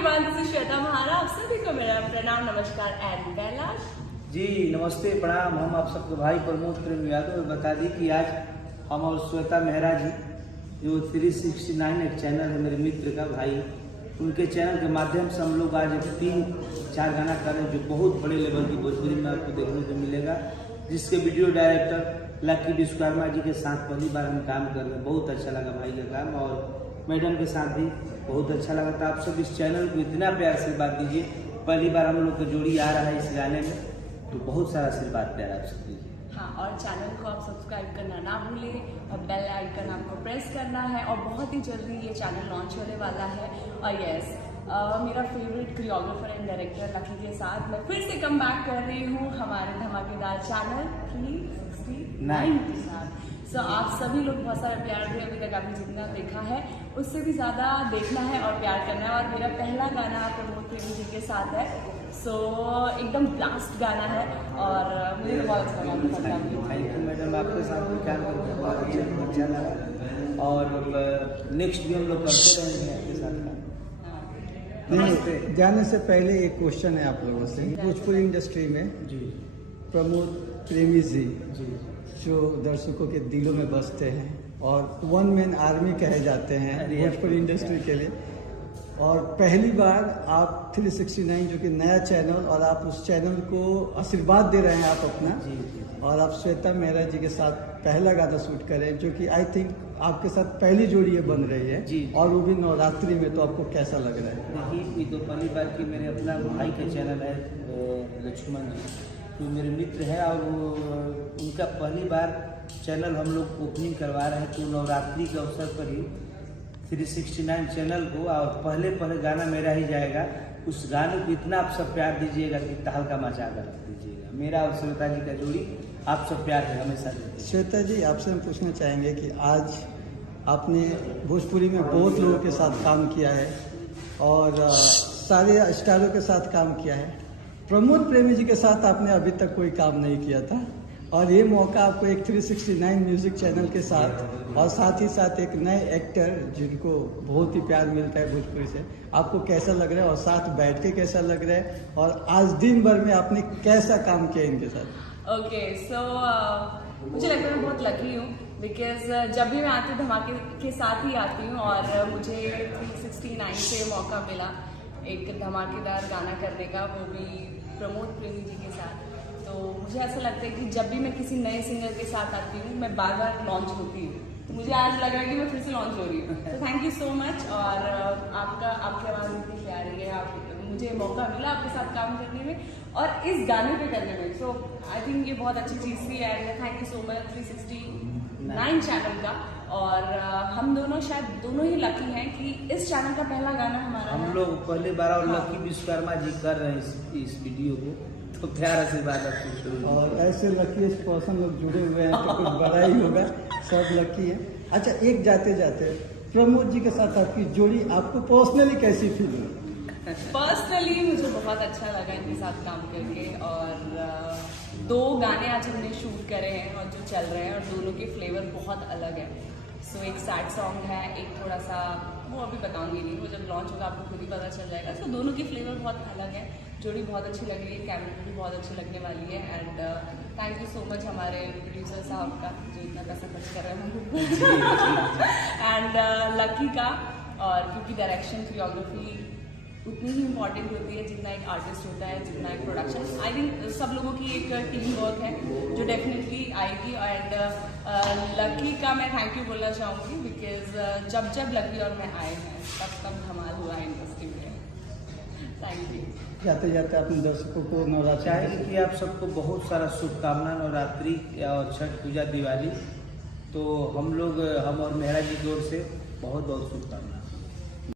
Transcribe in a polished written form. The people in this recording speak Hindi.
एवरीवन, दिस इज श्वेता महारा। आप सभी को मेरा प्रणाम, नमस्कार एंड कैलाश जी। नमस्ते, प्रणाम। हम आप सबके भाई प्रमोद प्रेम यादव बता दी कि आज हम और श्वेता मेहरा जी, जो 369 एक चैनल है मेरे मित्र का भाई, उनके चैनल के माध्यम से हम लोग आज 3-4 गाना कर रहे हैं जो बहुत बड़े लेवल की भोजपुरी में आपको देखने को मिलेगा, जिसके video director lucky Vishwakarma ji के साथ पहली बार हम काम कर रहे हैं। बहुत अच्छा लगा भाई का काम, और मैडम के साथ भी बहुत अच्छा लगा था। आप सब इस चैनल को इतना प्यार आशीर्वाद दीजिए। पहली बार हम लोग का जोड़ी आ रहा है इस गाने में, तो बहुत सारा आशीर्वाद प्यार आप सब दीजिए। हाँ, और चैनल को आप सब्सक्राइब करना ना भूलें और बेल आइकन आपको प्रेस करना है। और बहुत ही जल्दी ये चैनल लॉन्च होने वाला है। और यस, मेरा favourite choreographer and director lucky के साथ मैं फिर से कम बैक कर रही हूँ हमारे धमाकेदार चैनल 369 के साथ। सो आप सभी लोग बहुत सारा प्यार दिए, अभी तक आपने जितना देखा है उससे भी ज़्यादा देखना है और प्यार करना है। और मेरा पहला गाना प्रमोद प्रेमी जी के साथ है, सो एकदम ब्लास्ट गाना है और मुझे बहुत अच्छा लगा। थैंक यू मैडम, आपके साथ भी काम करके बहुत अच्छा लगा, और नेक्स्ट भी हम लोग करते रहेंगे आपके साथ काम। नहीं, जाने से पहले एक क्वेश्चन है आप लोगों से। भोजपुरी इंडस्ट्री में जी प्रमोद प्रेमी जी जी जो दर्शकों के दिलों में बसते हैं और वन मैन आर्मी कहे जाते हैं भोजपुरी इंडस्ट्री के लिए, और पहली बार आप 369 जो कि नया चैनल, और आप उस चैनल को आशीर्वाद दे रहे हैं आप अपना जी जी। और आप श्वेता मेहरा जी के साथ पहला गाना शूट करें, जो कि आई थिंक आपके साथ पहली जोड़ी ये बन रही है जी। और वो भी नवरात्रि में, तो आपको कैसा लग रहा है? देखिए, ये तो पहली बार कि मेरे अपना भाई का चैनल है लक्ष्मण जी, तो मेरे मित्र हैं, और उनका पहली बार चैनल हम लोग ओपनिंग करवा रहे हैं। तो नवरात्रि के अवसर पर ही 369 चैनल को, और पहले गाना मेरा ही जाएगा। उस गाने को इतना आप सब प्यार दीजिएगा कि तहलका मचा कर रख दीजिएगा। मेरा और श्वेता जी का जोड़ी आप सब प्यार है हमेशा देते। श्वेता जी, आपसे हम पूछना चाहेंगे कि आज आपने भोजपुरी में बहुत लोगों के साथ काम किया है और सारे स्टारों के साथ काम किया है। प्रमोद प्रेमी जी के साथ आपने अभी तक कोई काम नहीं किया था, और ये मौका आपको एक 369 म्यूजिक चैनल के साथ, और साथ ही साथ एक नए एक्टर जिनको बहुत ही प्यार मिलता है भोजपुरी से, आपको कैसा लग रहा है और साथ बैठ के कैसा लग रहा है, और आज दिन भर में आपने कैसा काम किया इनके साथ? ओके, सो मुझे लगता है मैं बहुत लकी हूँ, बिकॉज जब भी मैं आती हूँ धमाके के साथ ही आती हूँ, और मुझे 369 से मौका मिला एक धमाकेदार गाना करने का, वो भी प्रमोद प्रेमी जी के साथ। तो मुझे ऐसा लगता है कि जब भी मैं किसी नए सिंगर के साथ आती हूँ, मैं बार बार लॉन्च होती हूँ। तो मुझे आज लग रहा है कि मैं फिर से लॉन्च हो रही हूँ। तो थैंक यू सो मच, और आपकी आवाज़ इतनी प्यारी है, मुझे मौका मिला आपके साथ काम करने में और इस गाने पे करने में। सो आई थिंक ये बहुत अच्छी चीज़ थी, and thank you so much 369 channel का। और हम दोनों शायद दोनों ही लकी हैं कि इस चैनल का पहला गाना हमारा हम लोग पहली बार, और लकी विश्वकर्मा जी कर रहे हैं इस वीडियो को, तो प्यार आशीर्वाद आपको। और ऐसे लकीस्ट पर्सन लोग जुड़े हुए हैं तो कुछ बड़ा ही होगा, सब लकी है। अच्छा, एक जाते जाते प्रमोद जी के साथ आपकी जोड़ी आपको पर्सनली कैसी फील हुई? पर्सनली मुझे बहुत अच्छा लगा इनके साथ काम करके, और 2 गाने आज हमने शूट करे हैं और जो चल रहे हैं, और दोनों के फ्लेवर बहुत अलग है। सो एक सैड सॉन्ग है, एक थोड़ा सा, वो अभी बताऊंगी नहीं, वो जब लॉन्च होगा आपको खुद ही पता चल जाएगा। सो दोनों की फ्लेवर बहुत अलग है, जोड़ी बहुत अच्छी लग रही है, कैमरे भी बहुत अच्छी लगने वाली है। And thank you so much हमारे प्रोड्यूसर साहब का, जो इतना पैसा खर्च कर रहे हैं एंड लकी का, और क्योंकि डायरेक्शन कोरियोग्राफी उतनी ही इम्पॉर्टेंट होती है जितना एक आर्टिस्ट होता है, जितना एक प्रोडक्शन। आई थिंक सब लोगों की एक टीम वर्क है जो डेफिनेटली आएगी। एंड लकी का मैं थैंक यू बोलना चाहूँगी, बिकॉज जब जब लकी और मैं आए हैं तब धमाल हुआ है इंडस्ट्री में। Thank you. जाते जाते अपने दर्शकों को नवरात्रि चाहे कि आप सबको बहुत सारा शुभकामना, नवरात्रि और छठ पूजा, दिवाली, तो हम और मेहरा जी की ओर से बहुत बहुत शुभकामनाएं।